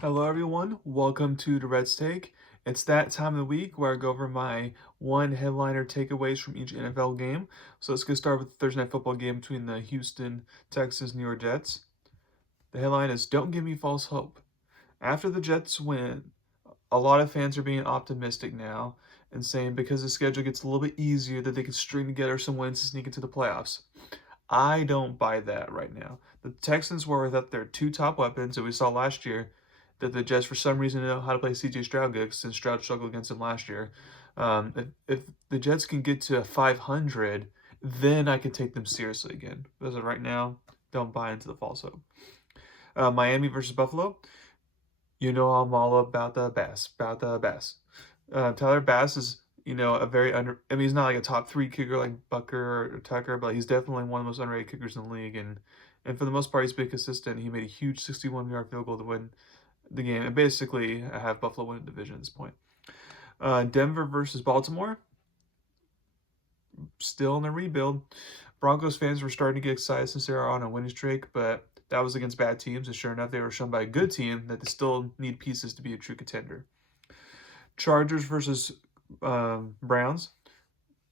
Hello, everyone. Welcome to Durrett's Take. It's that time of the week where I go over my one headliner takeaways from each NFL game. So let's get started with the Thursday Night Football game between the Houston Texans New York Jets. The headline is Don't Give Me False Hope. After the Jets win, a lot of fans are being optimistic now and saying because the schedule gets a little bit easier that they can string together some wins to sneak into the playoffs. I don't buy that right now. The Texans were without their two top weapons that we saw last year. That the Jets, for some reason, know how to play C.J. Stroud good since Stroud struggled against them last year. If the Jets can get to 500, then I can take them seriously again. As of right now, don't buy into the false hope. Miami versus Buffalo. You know I'm all about the Bass, Tyler Bass is, a very under. I mean, he's not like a top three kicker like Bucker or Tucker, but he's definitely one of the most underrated kickers in the league. And for the most part, he's been consistent. He made a huge 61-yard field goal to win the game, and basically I have Buffalo win the division at this point. Denver versus Baltimore, still in the rebuild. Broncos fans were starting to get excited since they were on a winning streak, but that was against bad teams, and sure enough, they were shown by a good team that they still need pieces to be a true contender. Chargers versus Browns,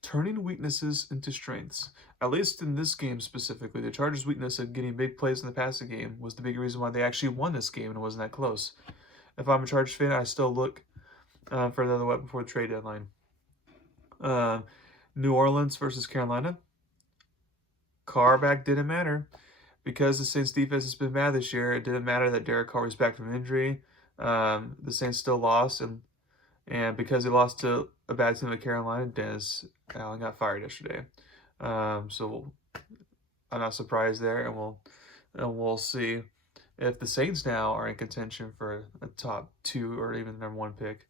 turning weaknesses into strengths. At least in this game specifically, the Chargers' weakness of getting big plays in the passing game was the big reason why they actually won this game and it wasn't that close. If I'm a Chargers fan, I still look for another weapon before the trade deadline. Uh, New Orleans versus Carolina. Carr back didn't matter because the Saints defense has been bad this year. It didn't matter that Derek Carr was back from injury. The Saints still lost, and because they lost to a bad team like Carolina, Dennis Allen got fired yesterday. So I'm not surprised there, and we'll see if the Saints now are in contention for a top two or even the number one pick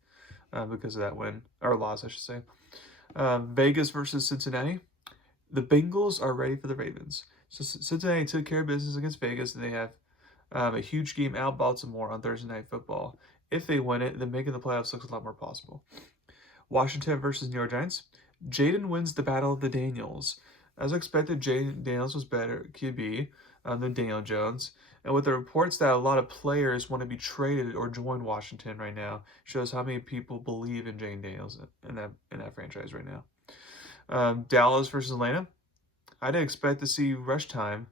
because of that win or loss, I should say. Vegas versus Cincinnati. The Bengals are ready for the Ravens. So Cincinnati took care of business against Vegas, and they have a huge game out Baltimore on Thursday Night Football. If they win it, then making the playoffs looks a lot more possible. Washington versus New York Giants. Jaden wins the battle of the Daniels. As expected, Jaden Daniels was better QB than Daniel Jones. And with the reports that a lot of players want to be traded or join Washington right now, shows how many people believe in Jaden Daniels in that franchise right now. Dallas versus Atlanta. I didn't expect to see rush time.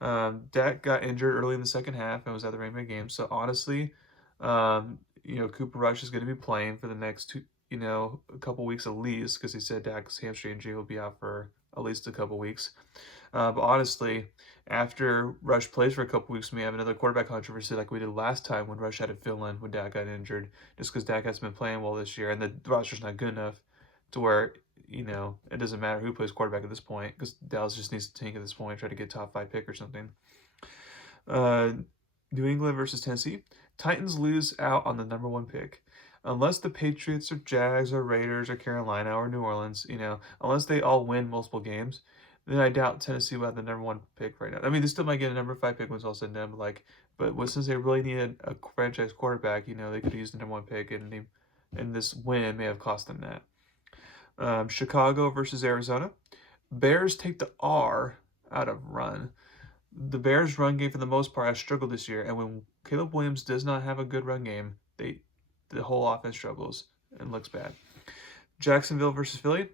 Dak got injured early in the second half and was at the Rainbow game. So honestly, Cooper Rush is going to be playing for the next a couple weeks at least because he said Dak's hamstring injury will be out for at least a couple weeks. But honestly, after Rush plays for a couple weeks, we may have another quarterback controversy like we did last time when Rush had to fill in when Dak got injured, just because Dak hasn't been playing well this year and the roster's not good enough to where it doesn't matter who plays quarterback at this point because Dallas just needs to tank at this point, try to get top five pick or something. Uh, New England versus Tennessee. Titans lose out on the number one pick. Unless the Patriots or Jags or Raiders or Carolina or New Orleans, unless they all win multiple games, then I doubt Tennessee will have the number one pick right now. I mean, they still might get a number five pick when it's all said and done, but since they really needed a franchise quarterback, they could use the number one pick, and this win may have cost them that. Chicago versus Arizona. Bears take the R out of run. The Bears' run game, for the most part, has struggled this year, and when Caleb Williams does not have a good run game, the whole offense struggles and looks bad. Jacksonville versus Philly.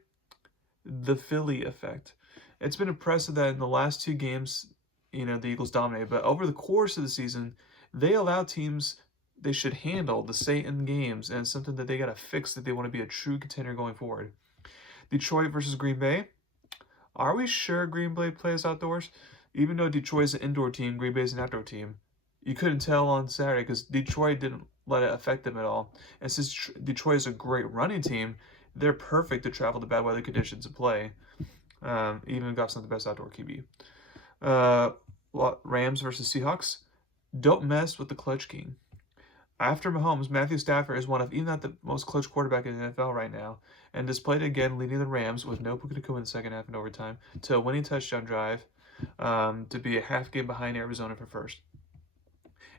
The Philly effect. It's been impressive that in the last two games, the Eagles dominated, but over the course of the season, they allow teams they should handle to stay in games, and it's something that they got to fix if they want to be a true contender going forward. Detroit versus Green Bay. Are we sure Green Bay plays outdoors? Even though Detroit is an indoor team, Green Bay is an outdoor team. You couldn't tell on Saturday because Detroit didn't let it affect them at all. And since Detroit is a great running team, they're perfect to travel to bad weather conditions and play. Even Goff's not the best outdoor QB. Rams versus Seahawks. Don't mess with the clutch king. After Mahomes, Matthew Stafford is one of, even not the most clutch quarterback in the NFL right now, and displayed again leading the Rams with no Puka Nacua in the second half and overtime to a winning touchdown drive to be a half game behind Arizona for first.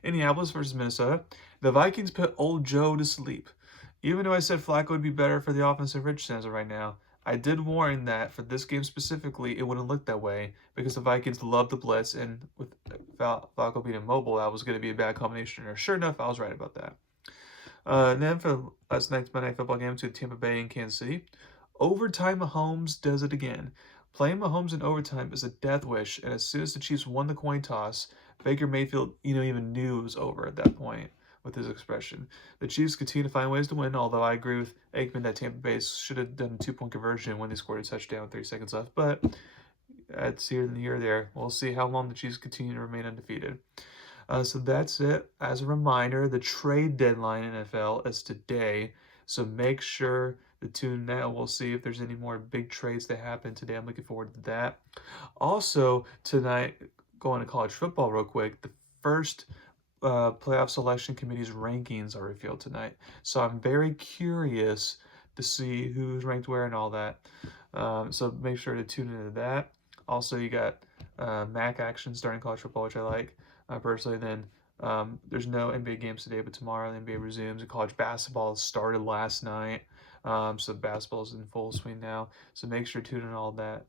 Indianapolis versus Minnesota. The Vikings put old Joe to sleep. Even though I said Flacco would be better for the offensive rich as of right now, I did warn that for this game specifically, it wouldn't look that way because the Vikings love the blitz, and with Falco being immobile, that was going to be a bad combination. Or sure enough, I was right about that. And then for last night's Monday Night Football game to Tampa Bay and Kansas City, overtime Mahomes does it again. Playing Mahomes in overtime is a death wish, and as soon as the Chiefs won the coin toss, Baker Mayfield, even knew it was over at that point with his expression. The Chiefs continue to find ways to win, although I agree with Aikman that Tampa Bay should have done a two-point conversion when they scored a touchdown with 3 seconds left, but that's here and here there. We'll see how long the Chiefs continue to remain undefeated. So that's it. As a reminder, the trade deadline in NFL is today. So make sure to tune in. We'll see if there's any more big trades that happen today. I'm looking forward to that. Also, tonight, going to college football real quick, the first playoff selection committee's rankings are revealed tonight. So I'm very curious to see who's ranked where and all that. So make sure to tune into that. Also, you got MAC action starting college football, which I like personally. Then there's no NBA games today, but tomorrow the NBA resumes. And college basketball started last night. So basketball is in full swing now. So make sure to tune in all that.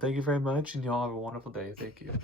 Thank you very much, and you all have a wonderful day. Thank you.